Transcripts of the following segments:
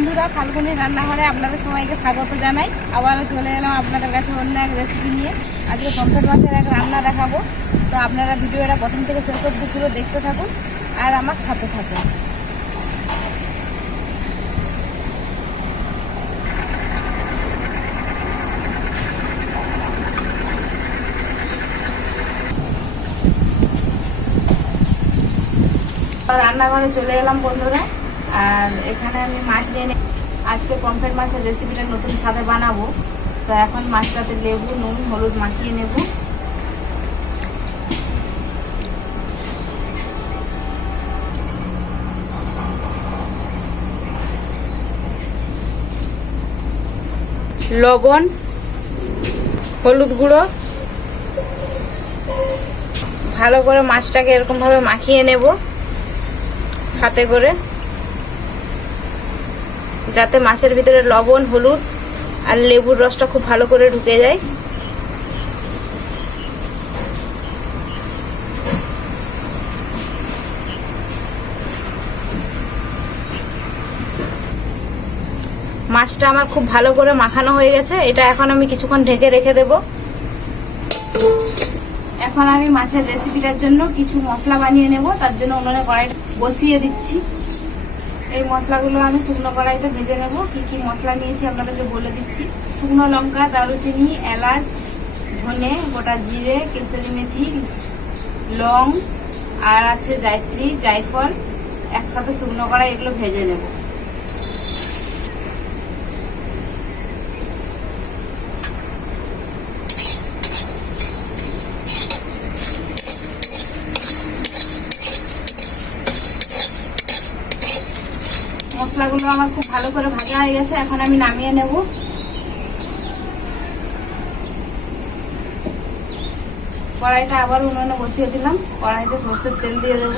বন্ধুরা, ফাল্গুনি রান্নাঘরে আপনাদের সবাইকে স্বাগত জানাই। আবারও চলে এলাম আপনাদের কাছে অন্য এক রেসিপি নিয়ে। আজকে পমফ্রেট মাছের এক রান্না দেখাবো। তো আপনারা ভিডিওটা প্রথম থেকে শেষ অবধি পুরো দেখতে থাকুন আর আমার সাথে থাকুন। রান্নাঘরে চলে এলাম বন্ধুরা, আর এখানে আমি মাছ নিয়ে আজকে পমফ্রেট মাছের রেসিপিটা নতুন স্বাদে বানাবো। তো এখন মাছটাতে লেবু, নুন, হলুদ মাখিয়ে নেব। লবণ, হলুদ গুঁড়ো, ভালো করে মাছটাকে এরকমভাবে মাখিয়ে নেব হাতে করে, যাতে মাছের ভিতরে লবণ, হলুদ আর লেবুর রসটা খুব ভালো করে ঢুকে যায়। মাছটা আমার খুব ভালো করে মাখানো হয়ে গেছে। এটা এখন আমি কিছুক্ষণ ঢেকে রেখে দেব। এখন আমি মাছের রেসিপিটার জন্য কিছু মশলা বানিয়ে নেব। তার জন্য উনুনে কড়াইটা বসিয়ে দিচ্ছি। এই মশলাগুলো আমি শুকনো কড়াইতে ভেজে নেব। কি কি মশলা নিয়েছি আপনাদেরকে বলে দিচ্ছি। শুকনো লঙ্কা, দারুচিনি, এলাচ, ধনে, গোটা জিরে, কেশরি মেথি, লং আর আছে জায়ত্রী, জায়ফল, একসাথে শুকনো কড়াই এগুলো ভেজে নেব। মশলাগুলো আমার খুব ভালো করে ভাজা হয়ে গেছে। এখন আমি নামিয়ে নেব। কড়াইটা আবার উনুনে বসিয়ে দিলাম। কড়াইতে সরষের তেল দিয়ে দেব।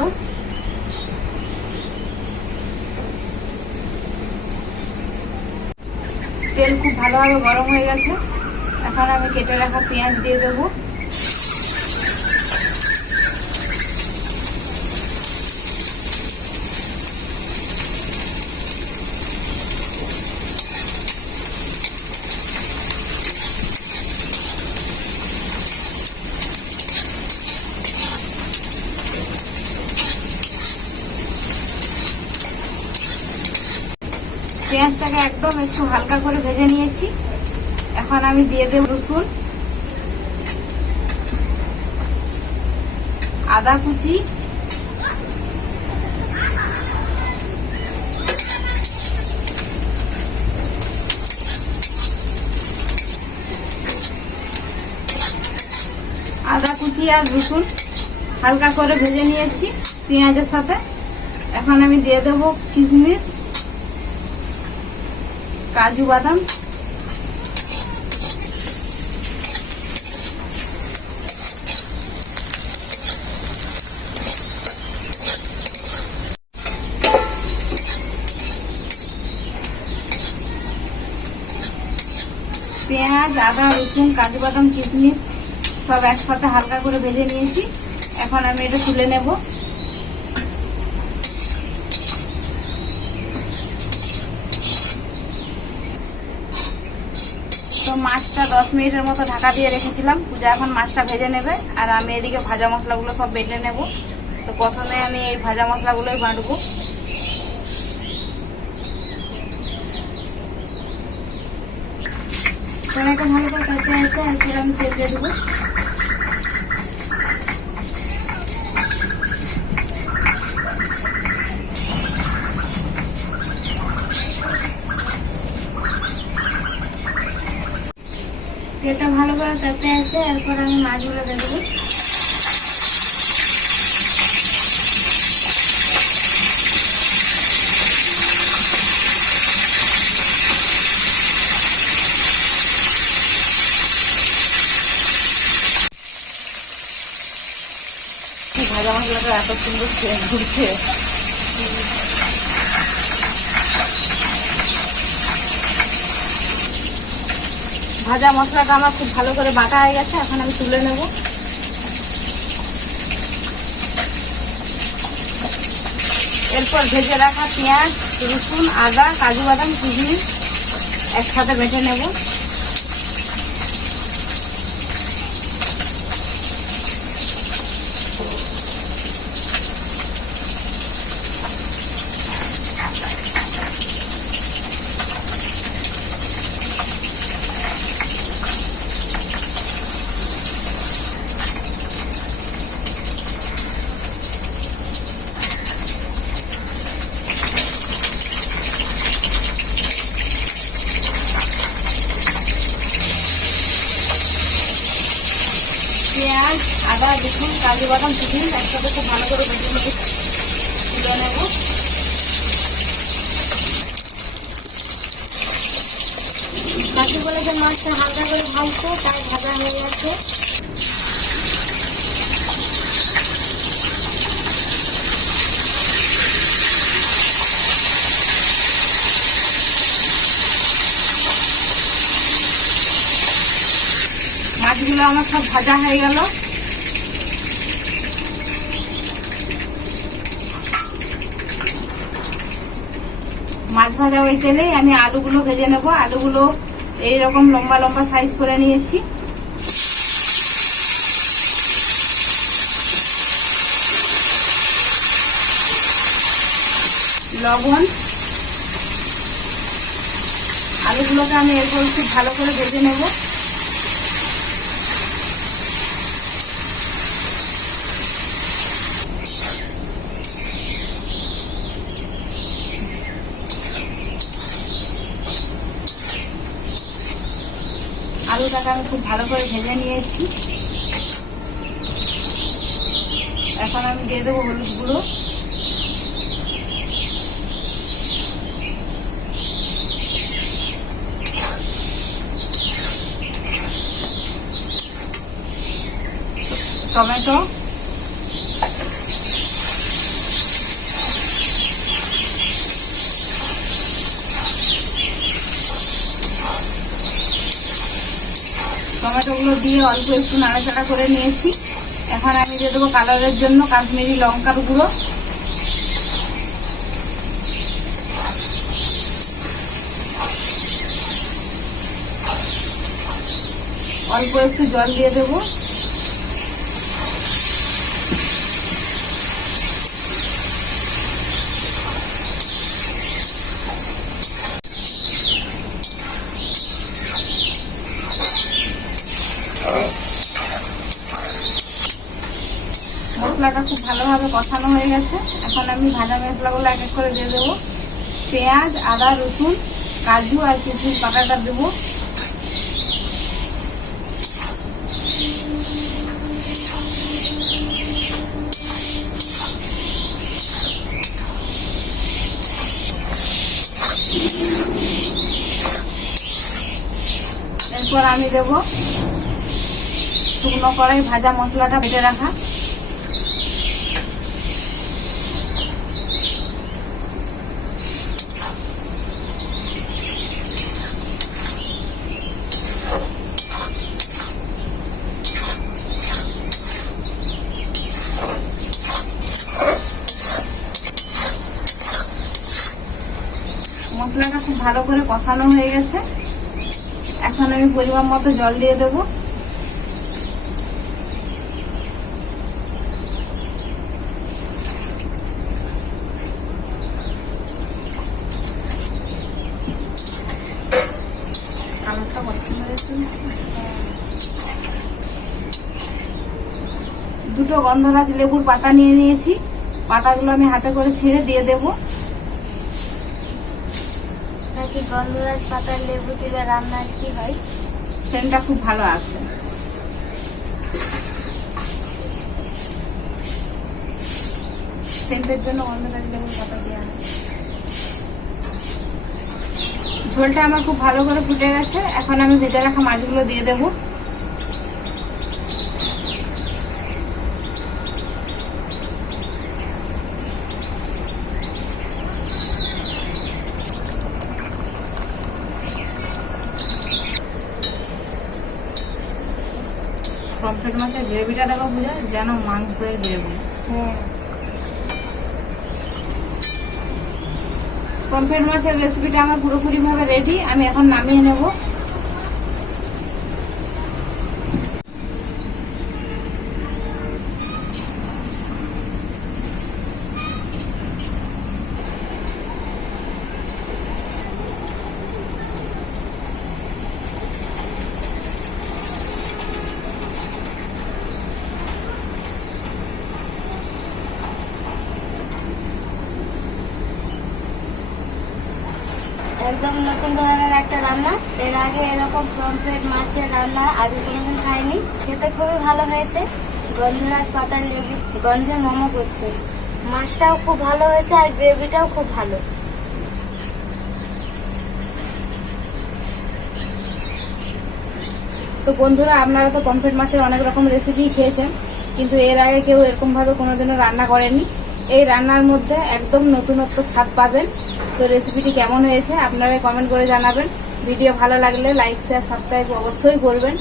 তেল খুব ভালোভাবে গরম হয়ে গেছে। এখন আমি কেটে রাখা পেঁয়াজ দিয়ে দেবো। পেঁয়াজটাকে একদম একটু হালকা করে ভেজে নিয়েছি। এখন আমি দিয়ে দেব রসুন, আদা কুচি, আর রসুন হালকা করে ভেজে নিয়েছি পেঁয়াজের সাথে। এখন আমি দিয়ে দেব কিশমিশ, কাজু বাদাম, পেঁয়াজ, আদা, রসুন, কাজু বাদাম, কিশমিশ সব একসাথে হালকা করে ভেজে নিয়েছি। এখন আমি এটা তুলে নেব। তো মাছটা 10 মিনিটের মতো ঢাকা দিয়ে রেখেছিলাম। পূজা এখন মাছটা ভেজে নেবে আর আমি এদিকে ভাজা মশলাগুলো সব বেটে নেব। তো প্রথমে আমি এই ভাজা মশলাগুলোই বাটবো। কড়াইটা ভালো করে কাটতে আছে, এরপরে আমি তেল দিয়ে দেবো। তেলটা ভালো করে কাটতে আছে, এরপর আমি মাছগুলো দিয়ে দেবো। ভাজা মশলাটা এত সুন্দর সেন্ট ঘুরছে। ভাজা মশলাটা আমার খুব ভালো করে বাটা হয়ে গেছে। এখন আমি তুলে নেব। এরপর ভেজে রাখা পেঁয়াজ, রসুন, আদা, কাজু বাদাম, কিশমিশ একসাথে বেটে নেব। পেঁয়াজ, আদা, রসুন, কাজু বাদাম, কিশমিশ একসাথে খুব ভালো করে ভেজে তুলে নেব। বাকি বলে যে মাছটা হালকা করে ভাজতো, তাই ভাজা হয়ে গেছে। মাছগুলো আমার সব ভাজা হয়ে গেল। মাছ ভাজা ওই তেলেই আমি আলুগুলো ভেজে নেব। আলুগুলো এইরকম লম্বা লম্বা সাইজ করে নিয়েছি। লবণ, আলুগুলোকে আমি এরপর খুব ভালো করে ভেজে নেব। আলুটাকে আমি খুব ভালো করে ভেজে নিয়েছি। এখন আমি দিয়ে দেবো হলুদ গুঁড়ো, টমেটো, টমেটোগুলো দিয়ে অল্প একটু নাড়াচাড়া করে নিয়েছি। এখন আমি দিয়ে দেবো কালারের জন্য কাশ্মীরি লঙ্কার গুঁড়ো, অল্প একটু জল দিয়ে দেবো। মশলাটা খুব ভালোভাবে কষানো হয়ে গেছে। এখন আমি ভাজা মশলাগুলো এক এক করে দিয়ে দেবো। পেঁয়াজ, আদা, রসুন, কাজু আর কিশমিশ বাটাটা দেবো। এরপর আমি দেবো শুকনো কড়াই ভাজা মশলাটা বেটে রাখা। মশলাটা খুব ভালো করে কষানো হয়ে গেছে। এখন আমি পরিমাণ মতো জল দিয়ে দেবো। দুটো গন্ধরাজ লেবুর পাতা নিয়ে নিয়েছি। পাতাগুলো আমি হাতে করে ছিঁড়ে দিয়ে দেবো। নাকি গন্ধরাজ পাতার লেবু দিলে রান্নার কি হয়? সেন্টটা খুব ভালো আছে। সেন্টের জন্য গন্ধরাজ লেবুর পাতা দেওয়া হয়। ঝোলটা আমার খুব ভালো করে ফুটে গেছে। এখন আমি ভেজে রাখা মাছগুলো দিয়ে দেবো। পমফ্রেট মাছের গ্রেভিটা দেখো বোঝা যেন মাংসের গ্রেভি। পমফ্রেট মাছের রেসিপিটা আমার পুরোপুরিভাবে রেডি। আমি এখন নামিয়ে নেব। একদম নতুন ধরনের একটা রান্না। এর আগে এরকম পমফ্রেট মাছের রান্না আগে কোনোদিন খাইনি। খেতে খুবই ভালো হয়েছে। গন্ধরাজ পাতার লেবু গন্ধে মোমো করছে। মাছটাও খুব ভালো হয়েছে আর গ্রেভিটাও খুব ভালো। তো বন্ধুরা, আপনারা তো পমফ্রেট মাছের অনেক রকম রেসিপি খেয়েছেন, কিন্তু এর আগে কেউ এরকমভাবে কোনোদিনও রান্না করেনি। এই রান্নার মধ্যে একদম নতুনত্ব স্বাদ পাবেন। তো রেসিপিটি কেমন হয়েছে আপনারা কমেন্ট করে জানাবেন। ভিডিও ভালো লাগলে লাইক, শেয়ার, সাবস্ক্রাইব অবশ্যই করবেন।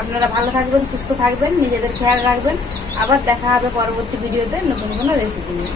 আপনারা ভালো থাকবেন, সুস্থ থাকবেন, নিজেদের খেয়াল রাখবেন। আবার দেখা হবে পরবর্তী ভিডিওতে নতুন কোনো রেসিপি নিয়ে।